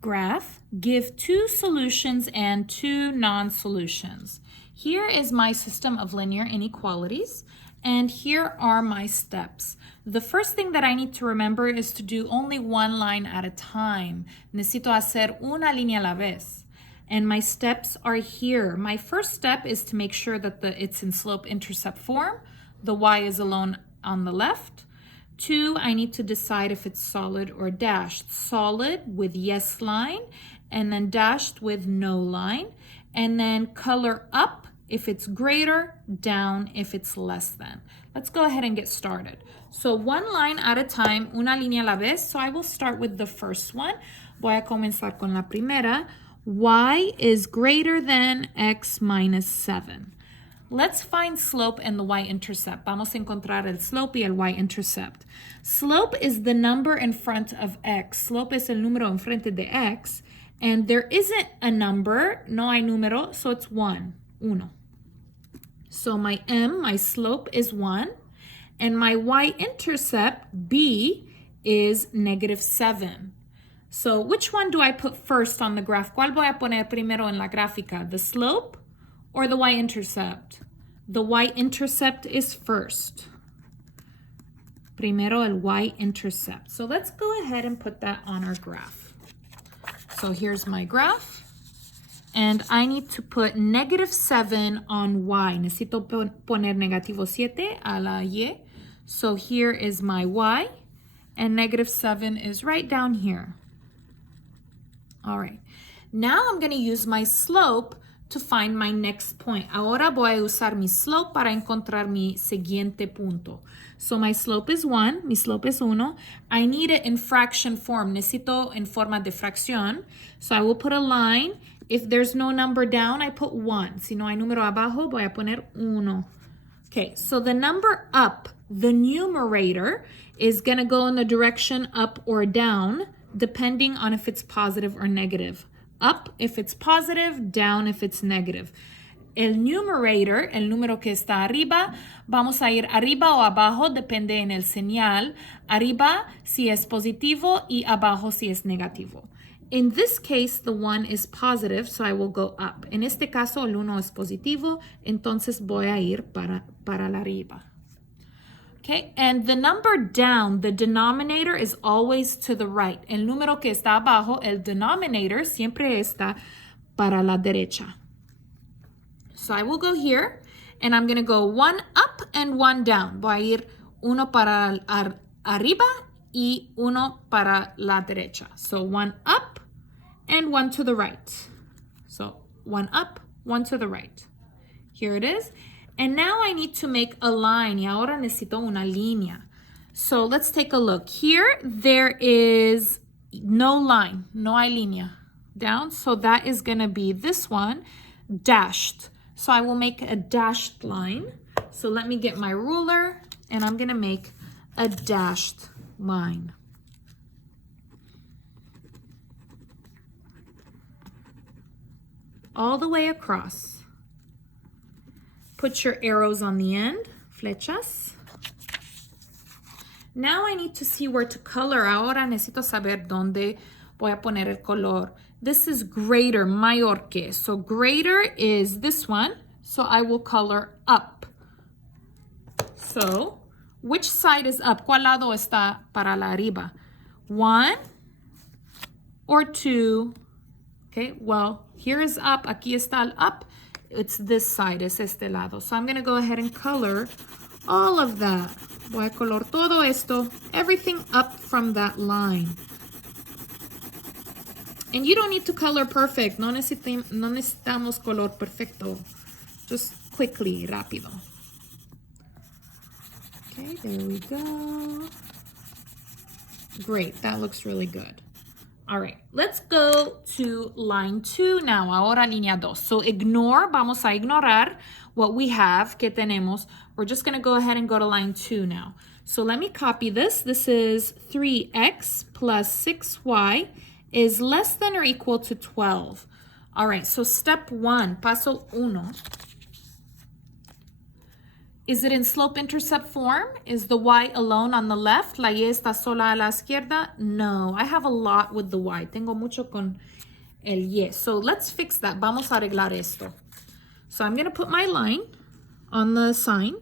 graph, give 2 solutions and 2 non-solutions. Here is my system of linear inequalities, and here are my steps. The first thing that I need to remember is to do only one line at a time. Necesito hacer una línea a la vez. And my steps are here. My first step is to make sure that it's in slope-intercept form. The y is alone on the left. 2, I need to decide if it's solid or dashed. Solid with yes line, and then dashed with no line. And then color up if it's greater, down if it's less than. Let's go ahead and get started. So one line at a time, una línea a la vez. So I will start with the first one. Voy a comenzar con la primera. Y is greater than x minus 7. Let's find slope and the y-intercept. Vamos a encontrar el slope y el y-intercept. Slope is the number in front of x. Slope es el número en frente de x. And there isn't a number, no hay número, so it's 1, uno. So my m, my slope is 1. And my y-intercept, b, is negative 7. So which one do I put first on the graph? ¿Cuál voy a poner primero en la gráfica? The slope or the y-intercept? The y-intercept is first. Primero el y-intercept. So let's go ahead and put that on our graph. So here's my graph. And I need to put negative 7 on y. Necesito poner negativo 7 a la y. So here is my y. And negative 7 is right down here. All right, now I'm going to use my slope to find my next point. Ahora voy a usar mi slope para encontrar mi siguiente punto. So my slope is 1, mi slope is 1. I need it in fraction form. Necesito en forma de fracción. So I will put a line. If there's no number down, I put 1. Si no hay número abajo, voy a poner 1. Okay, so the number up, the numerator, is going to go in the direction up or down, depending on if it's positive or negative. Up if it's positive, down if it's negative. El numerator, el número que está arriba, vamos a ir arriba o abajo, depende en el señal. Arriba si es positivo y abajo si es negativo. In this case, the 1 is positive, so I will go up. En este caso, el 1 es positivo, entonces voy a ir para la arriba. Okay, and the number down, the denominator is always to the right. El número que está abajo, el denominator, siempre está para la derecha. So I will go here, and I'm going to go 1 up and 1 down. Voy a ir uno para arriba y uno para la derecha. So 1 up and 1 to the right. So 1 up, 1 to the right. Here it is. And now I need to make a line. Y ahora necesito una línea. So let's take a look. Here, there is no line. No hay línea. Down. So that is going to be this one, dashed. So I will make a dashed line. So let me get my ruler, and I'm going to make a dashed line. All the way across. Put your arrows on the end, flechas. Now I need to see where to color. Ahora necesito saber dónde voy a poner el color. This is greater, mayor que. So greater is this one. So I will color up. So which side is up? ¿Cuál lado está para la arriba? 1 or 2? Okay, well, here is up. Aquí está el up. It's this side, es este lado. So I'm going to go ahead and color all of that. Voy a color todo esto, everything up from that line. And you don't need to color perfect. No necesitamos color perfecto. Just quickly, rápido. Okay, there we go. Great, that looks really good. All right, let's go to line 2 now. Ahora línea 2. So ignore, vamos a ignorar what we have, que tenemos. We're just going to go ahead and go to line 2 now. So let me copy this. This is 3x plus 6y is less than or equal to 12. All right, so step 1, paso 1. Is it in slope-intercept form? Is the y alone on the left? ¿La y está sola a la izquierda? No, I have a lot with the y. Tengo mucho con el y. So let's fix that. Vamos a arreglar esto. So I'm going to put my line on the sign.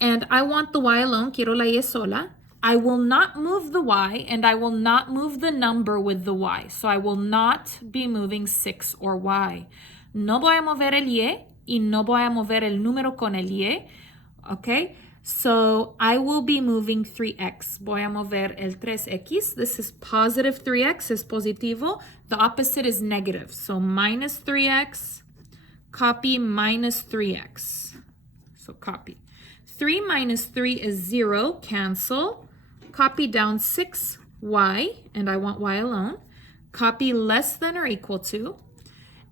And I want the y alone. Quiero la y sola. I will not move the y, and I will not move the number with the y. So I will not be moving 6 or y. No voy a mover el y, y no voy a mover el número con el y. Okay, so I will be moving 3x. Voy a mover el 3x. This is positive 3x, is positivo. The opposite is negative. So minus 3x, copy minus 3x. So copy. 3 minus 3 is 0, cancel. Copy down 6y, and I want y alone. Copy less than or equal to.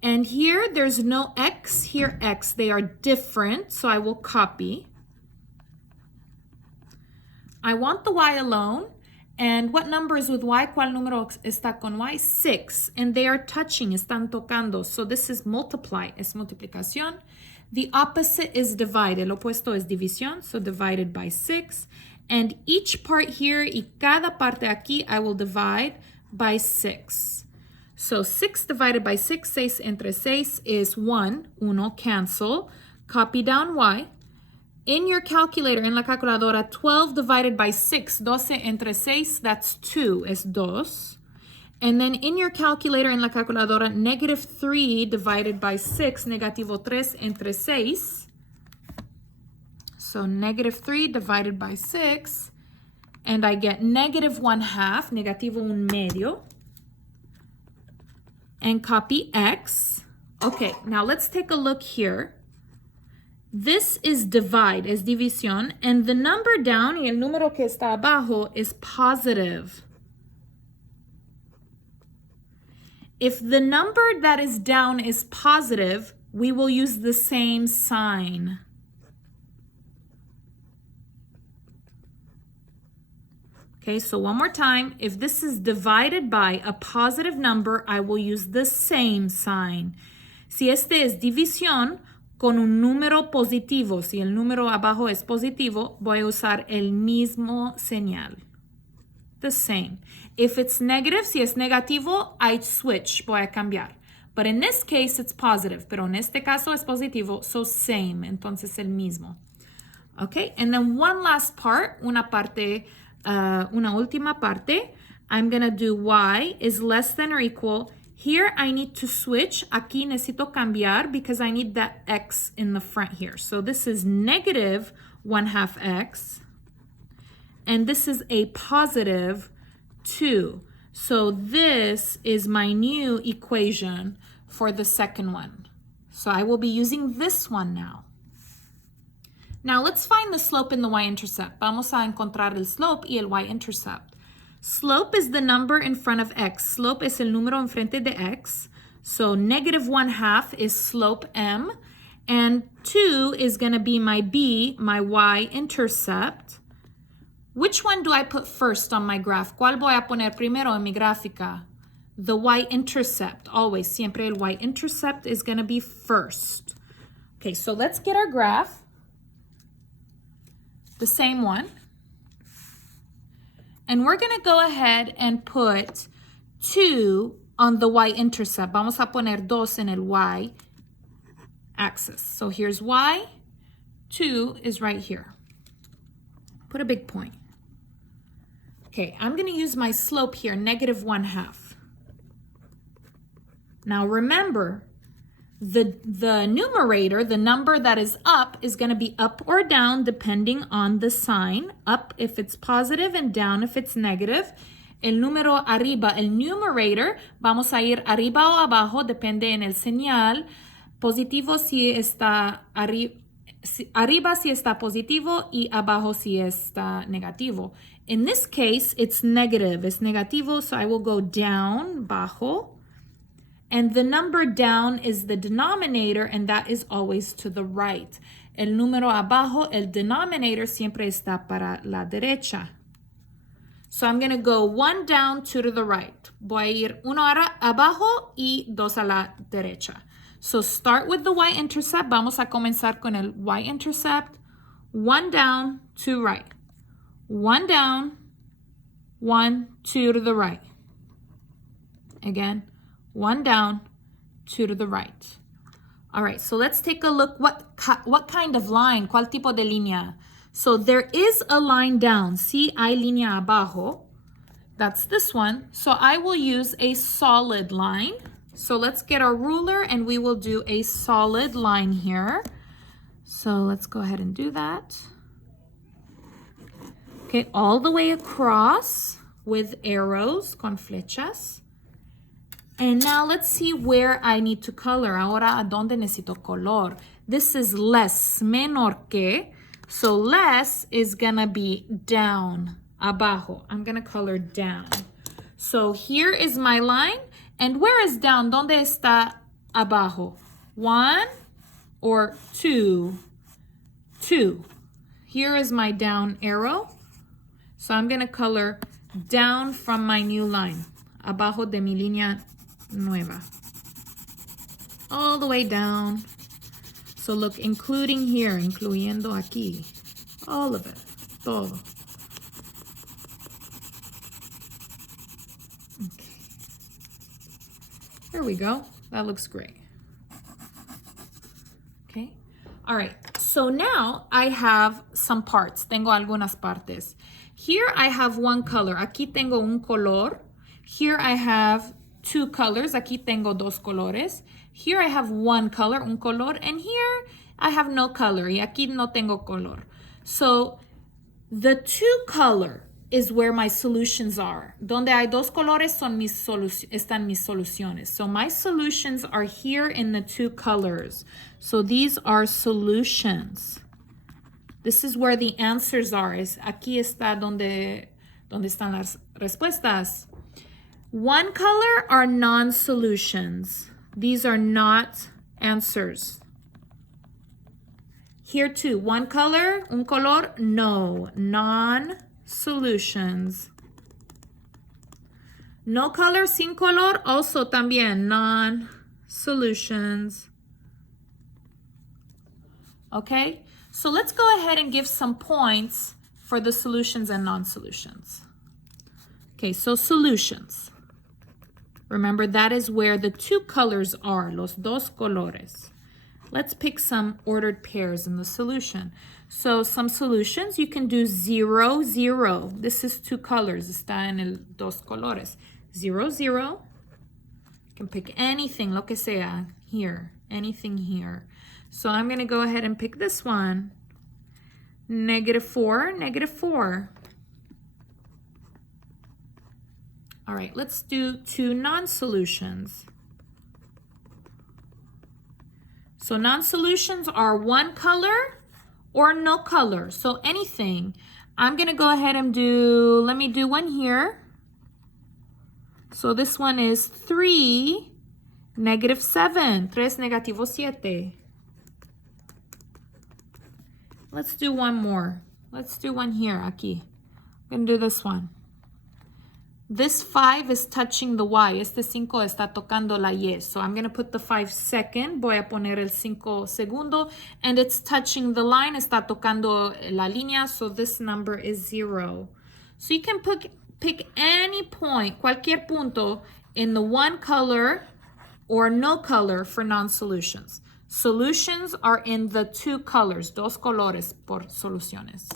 And here there's no x, here x. They are different, so I will copy. I want the y alone. And what number is with y? ¿Cuál número está con y? 6. And they are touching, están tocando. So this is multiply, es multiplicación. The opposite is divide. El opuesto es división, so divided by 6. And each part here, y cada parte aquí, I will divide by 6. So 6 divided by 6, 6 entre 6 is 1. Uno, cancel. Copy down y. In your calculator, en la calculadora, 12 divided by 6, 12 entre 6, that's 2, es 2. And then in your calculator, en la calculadora, negative 3 divided by 6, negativo 3 entre 6. So negative 3 divided by 6, and I get negative 1/2, negativo un medio, and copy x. Okay, now let's take a look here. This is divide, es división, and the number down, y el número que está abajo, is positive. If the number that is down is positive, we will use the same sign. Okay, so one more time. If this is divided by a positive number, I will use the same sign. Si este es división con un número positivo, si el número abajo es positivo, voy a usar el mismo señal. The same. If it's negative, si es negativo, I switch, voy a cambiar. But in this case, it's positive. Pero en este caso es positivo, so same. Entonces el mismo. Okay, and then one last part, una última parte. I'm going to do y is less than or equal. Here I need to switch. Aquí necesito cambiar because I need that x in the front here. So this is negative 1/2 x. And this is a positive 2. So this is my new equation for the second one. So I will be using this one now. Now let's find the slope in the y-intercept. Vamos a encontrar el slope y el y-intercept. Slope is the number in front of x. Slope es el número enfrente de x. So negative 1/2 is slope m. And 2 is going to be my b, my y-intercept. Which one do I put first on my graph? ¿Cuál voy a poner primero en mi gráfica? The y-intercept, always. Siempre el y-intercept is going to be first. Okay, so let's get our graph. The same one. And we're going to go ahead and put 2 on the y-intercept. Vamos a poner 2 en el y-axis. So here's y. 2 is right here. Put a big point. Okay, I'm going to use my slope here, negative 1/2. Now remember, the numerator, the number that is up, is going to be up or down depending on the sign. Up if it's positive and down if it's negative. El número arriba, el numerator, vamos a ir arriba o abajo, depende en el señal. Positivo si está arriba si está positivo y abajo si está negativo. In this case, it's negative. It's negativo, so I will go down, bajo. And the number down is the denominator, and that is always to the right. El número abajo, el denominator, siempre está para la derecha. So I'm going to go 1 down, 2 to the right. Voy a ir 1 abajo y 2 a la derecha. So start with the y-intercept. Vamos a comenzar con el y-intercept. 1 down, 2 right. 1 down, 1, 2 to the right. Again, 1 down, 2 to the right. All right, so let's take a look. What kind of line? ¿Cuál tipo de línea? So there is a line down. See, hay línea abajo. That's this one. So I will use a solid line. So let's get our ruler and we will do a solid line here. So let's go ahead and do that. Okay, all the way across with arrows, con flechas. And now let's see where I need to color. Ahora, ¿a dónde necesito color? This is less, menor que. So less is gonna be down, abajo. I'm gonna color down. So here is my line. And where is down? ¿Dónde está abajo? 1 or 2? 2. Here is my down arrow. So I'm gonna color down from my new line. Abajo de mi línea nueva. All the way down. So look, including here, incluyendo aquí. All of it, todo. Okay. There we go. That looks great. Okay. All right. So now I have some parts. Tengo algunas partes. Here I have one color. Aquí tengo un color. Here I have 2 colors. Aquí tengo 2 colores. Here I have 1 color, un color. And here I have no color. Y aquí no tengo color. So the 2 color is where my solutions are. Donde hay 2 colores están mis soluciones. So my solutions are here in the 2 colors. So these are solutions. This is where the answers are. Aquí está donde están las respuestas. 1 color are non-solutions. These are not answers. Here too, 1 color, un color, no, non-solutions. No color, sin color, also también non-solutions. Okay, so let's go ahead and give some points for the solutions and non-solutions. Okay, so solutions. Remember, that is where the 2 colors are, los 2 colores. Let's pick some ordered pairs in the solution. So some solutions, you can do 0, 0. This is 2 colors, está en el 2 colores. 0, 0. You can pick anything, lo que sea, here, anything here. So I'm going to go ahead and pick this one. -4, -4. All right, let's do 2 non-solutions. So non-solutions are 1 color or no color. So anything. I'm going to go ahead and let me do one here. So this one is 3, -7. 3 negativo 7. Let's do one more. Let's do one here, aquí. I'm going to do this one. This 5 is touching the Y. Este 5 está tocando la Y. So I'm going to put the 5 second. Voy a poner el 5 segundo. And it's touching the line. Está tocando la línea. So this number is 0. So you can pick any point, cualquier punto, in the 1 color or no color for non-solutions. Solutions are in the 2 colors, 2 colores por soluciones.